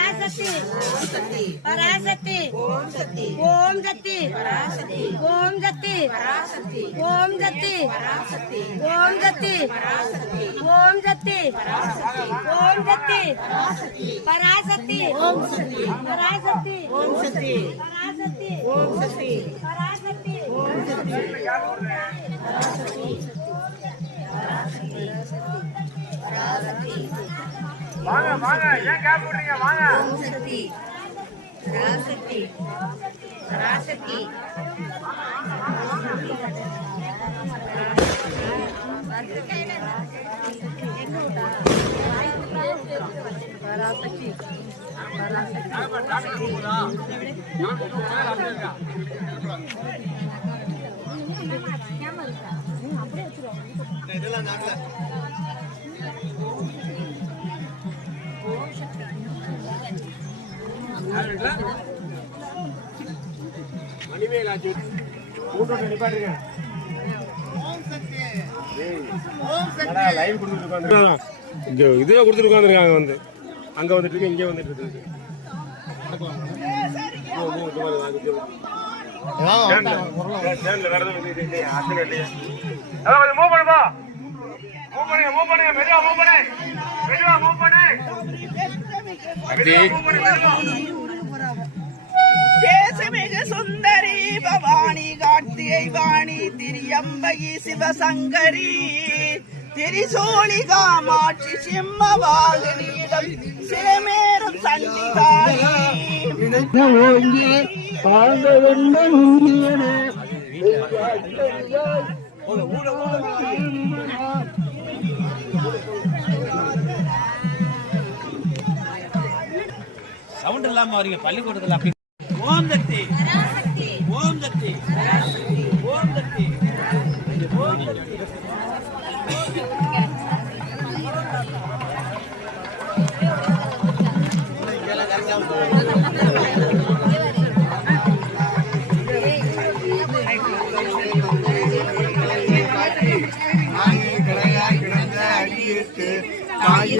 பராசக்தி பராசக்தி ஓம் சக்தி ஓம் சக்தி பராசக்தி ஓம் சக்தி பராசக்தி ஓம் சக்தி பராசக்தி ஓம் சக்தி பராசக்தி ஓம் சக்தி பராசக்தி ஓம் சக்தி பராசக்தி ஓம் சக்தி பராசக்தி ஓம் சக்தி பராசக்தி ஓம் சக்தி பராசக்தி ஓம் சக்தி வாங்க வாங்க. ஏன் கேப் விடுறீங்க? வாங்க. சக்தி பராசக்தி மணிவேல் ஆச்சு கூட்டம் நிப்பாட்டுங்க இதுவே கொடுத்துட்டு உட்காந்துருக்காங்க வந்து. அங்க வந்துட்டு இருக்கு இங்கே வந்துட்டு இருக்கு. மூவ் தேசமிகு சுந்தரி பவானி கார்த்திகை வாணி திரியம்பகி சிவசங்கரி திரிசூலி காமாட்சி சிம்மவாகினியிடம் சிவமேறும் சண்டிகாரி. ஓங்கி சவுண்ட் இல்லாம வரீங்க. பள்ளிக்கூடத்துல அப்படி आराम रखते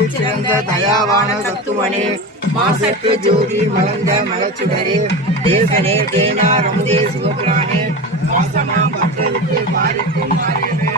சிறந்த தயாவான சத்துவனே. மாசத்து ஜோதி மலர்ந்த மலச்சுடரே. தேசனே தேனா ரமுதே சிவபுராணே. வாசமா பக்தருக்கு பாரிக்கும் மாறியவே